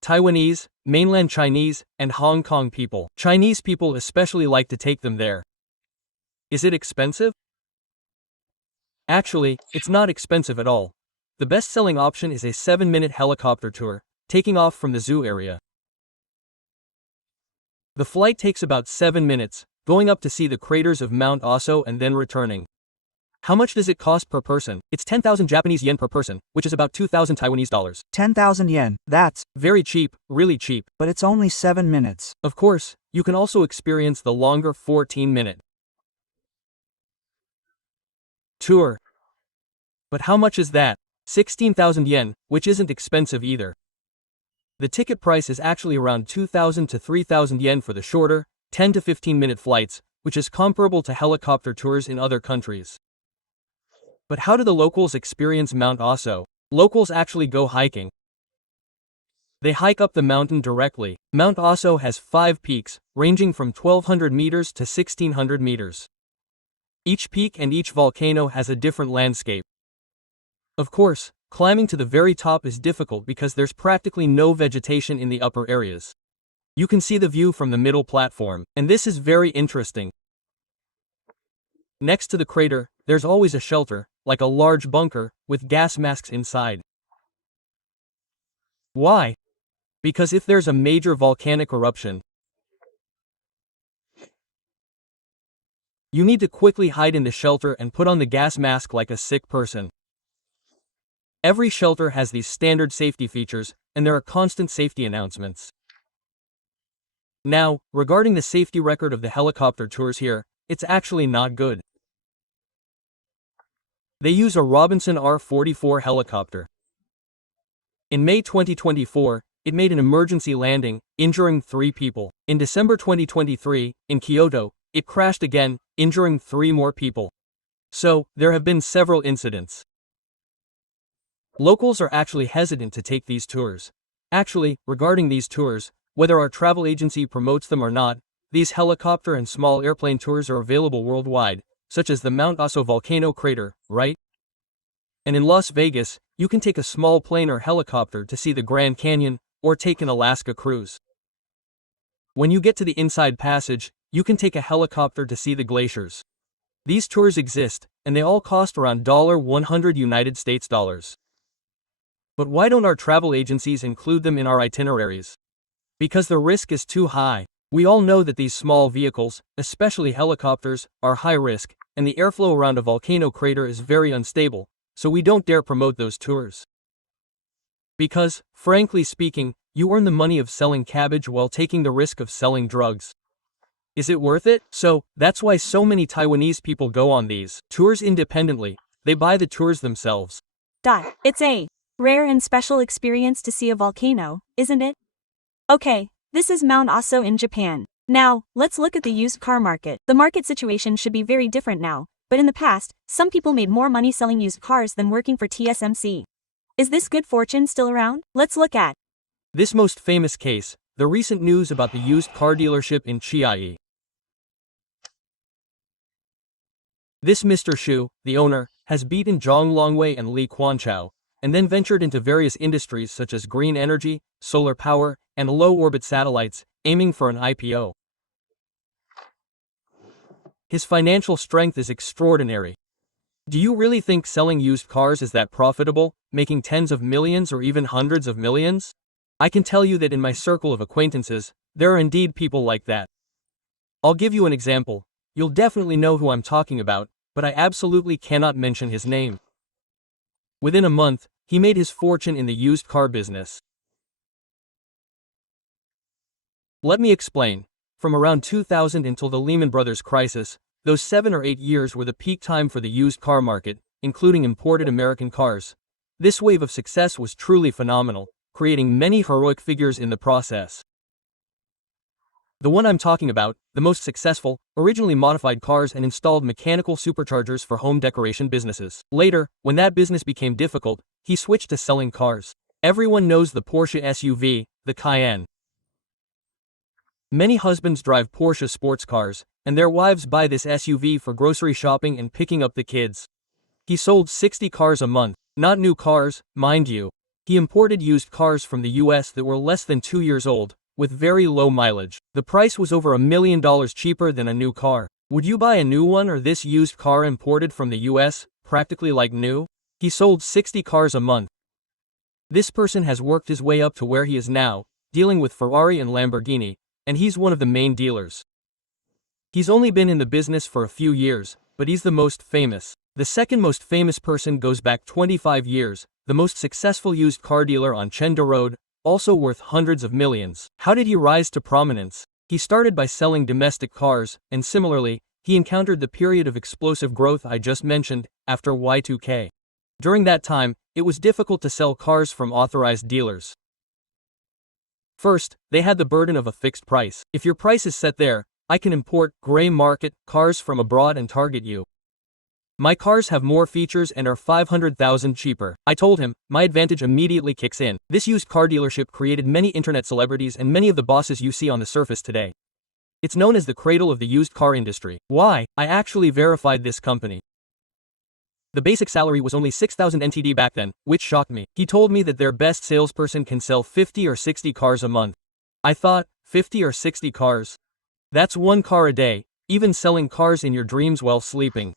Taiwanese, mainland Chinese, and Hong Kong people. Chinese people especially like to take them there. Is it expensive? Actually, it's not expensive at all. The best-selling option is a 7-minute helicopter tour, taking off from the zoo area. The flight takes about 7 minutes, going up to see the craters of Mount Aso and then returning. How much does it cost per person? It's 10,000 Japanese yen per person, which is about 2,000 Taiwanese dollars. 10,000 yen, that's very cheap, really cheap. But it's only 7 minutes. Of course, you can also experience the longer 14-minute tour. But how much is that? 16,000 yen, which isn't expensive either. The ticket price is actually around 2,000 to 3,000 yen for the shorter, 10 to 15-minute flights, which is comparable to helicopter tours in other countries. But how do the locals experience Mount Aso? Locals actually go hiking. They hike up the mountain directly. Mount Aso has 5 peaks, ranging from 1,200 meters to 1,600 meters. Each peak and each volcano has a different landscape. Of course, climbing to the very top is difficult because there's practically no vegetation in the upper areas. You can see the view from the middle platform, and this is very interesting. Next to the crater, there's always a shelter, like a large bunker, with gas masks inside. Why? Because if there's a major volcanic eruption, you need to quickly hide in the shelter and put on the gas mask like a sick person. Every shelter has these standard safety features, and there are constant safety announcements. Now, regarding the safety record of the helicopter tours here, it's actually not good. They use a Robinson R-44 helicopter. In May 2024, it made an emergency landing, injuring 3 people. In December 2023, in Kyoto, it crashed again, injuring 3 more people. So, there have been several incidents. Locals are actually hesitant to take these tours. Actually, regarding these tours, whether our travel agency promotes them or not, these helicopter and small airplane tours are available worldwide, such as the Mount Aso volcano crater, right? And in Las Vegas, you can take a small plane or helicopter to see the Grand Canyon, or take an Alaska cruise. When you get to the inside passage, you can take a helicopter to see the glaciers. These tours exist, and they all cost around $100 United States dollars. But why don't our travel agencies include them in our itineraries? Because the risk is too high. We all know that these small vehicles, especially helicopters, are high risk, and the airflow around a volcano crater is very unstable, so we don't dare promote those tours. Because, frankly speaking, you earn the money of selling cabbage while taking the risk of selling drugs. Is it worth it? So, that's why so many Taiwanese people go on these tours independently. They buy the tours themselves. It's a rare and special experience to see a volcano, isn't it? Okay, this is Mount Aso in Japan. Now, let's look at the used car market. The market situation should be very different now, but in the past, some people made more money selling used cars than working for TSMC. Is this good fortune still around? Let's look at this most famous case, the recent news about the used car dealership in Chiayi. This Mr. Xu, the owner, has beaten Zhang Longwei and Li Quanchao, and then ventured into various industries such as green energy, solar power, and low-orbit satellites, aiming for an IPO. His financial strength is extraordinary. Do you really think selling used cars is that profitable, making tens of millions or even hundreds of millions? I can tell you that in my circle of acquaintances, there are indeed people like that. I'll give you an example. You'll definitely know who I'm talking about, but I absolutely cannot mention his name. Within a month, he made his fortune in the used car business. Let me explain. From around 2000 until the Lehman Brothers crisis, those 7 or 8 years were the peak time for the used car market, including imported American cars. This wave of success was truly phenomenal, creating many heroic figures in the process. The one I'm talking about, the most successful, originally modified cars and installed mechanical superchargers for home decoration businesses. Later, when that business became difficult, he switched to selling cars. Everyone knows the Porsche SUV, the Cayenne. Many husbands drive Porsche sports cars, and their wives buy this SUV for grocery shopping and picking up the kids. He sold 60 cars a month, not new cars, mind you. He imported used cars from the US that were less than 2 years old, with very low mileage. The price was over $1 million cheaper than a new car. Would you buy a new one or this used car imported from the US, practically like new? He sold 60 cars a month. This person has worked his way up to where he is now, dealing with Ferrari and Lamborghini, and he's one of the main dealers. He's only been in the business for a few years, but he's the most famous. The second most famous person goes back 25 years, the most successful used car dealer on Chengdu Road, also worth hundreds of millions. How did he rise to prominence? He started by selling domestic cars, and similarly, he encountered the period of explosive growth I just mentioned, after Y2K. During that time, it was difficult to sell cars from authorized dealers. First, they had the burden of a fixed price. If your price is set there, I can import gray market cars from abroad and target you. My cars have more features and are 500,000 cheaper. I told him, my advantage immediately kicks in. This used car dealership created many internet celebrities and many of the bosses you see on the surface today. It's known as the cradle of the used car industry. Why? I actually verified this company. The basic salary was only 6,000 NTD back then, which shocked me. He told me that their best salesperson can sell 50 or 60 cars a month. I thought, 50 or 60 cars? That's one car a day, even selling cars in your dreams while sleeping.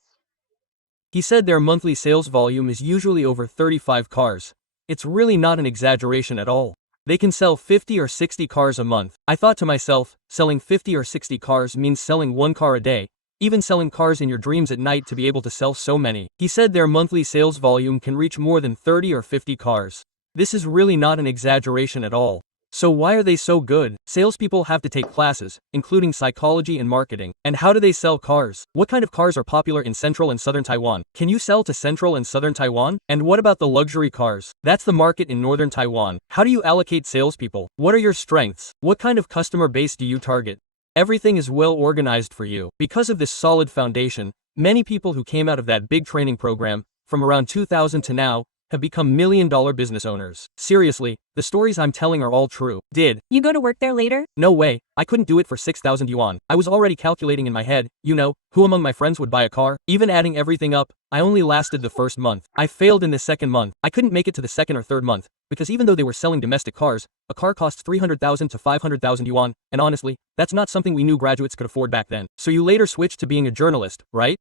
He said their monthly sales volume is usually over 35 cars. It's really not an exaggeration at all. They can sell 50 or 60 cars a month. I thought to myself, selling 50 or 60 cars means selling one car a day, even selling cars in your dreams at night to be able to sell so many. He said their monthly sales volume can reach more than 30 or 50 cars. This is really not an exaggeration at all. So why are they so good? Salespeople have to take classes, including psychology and marketing. And how do they sell cars? What kind of cars are popular in central and southern Taiwan? Can you sell to central and southern Taiwan? And what about the luxury cars? That's the market in northern Taiwan. How do you allocate salespeople? What are your strengths? What kind of customer base do you target? Everything is well organized for you. Because of this solid foundation, many people who came out of that big training program, from around 2000 to now, have become million-dollar business owners. Seriously, the stories I'm telling are all true. Did You go to work there later? No way, I couldn't do it for 6,000 yuan. I was already calculating in my head, who among my friends would buy a car? Even adding everything up, I only lasted the first month. I failed in the second month. I couldn't make it to the second or third month, because even though they were selling domestic cars, a car costs 300,000 to 500,000 yuan, and honestly, that's not something we new graduates could afford back then. So you later switched to being a journalist, right?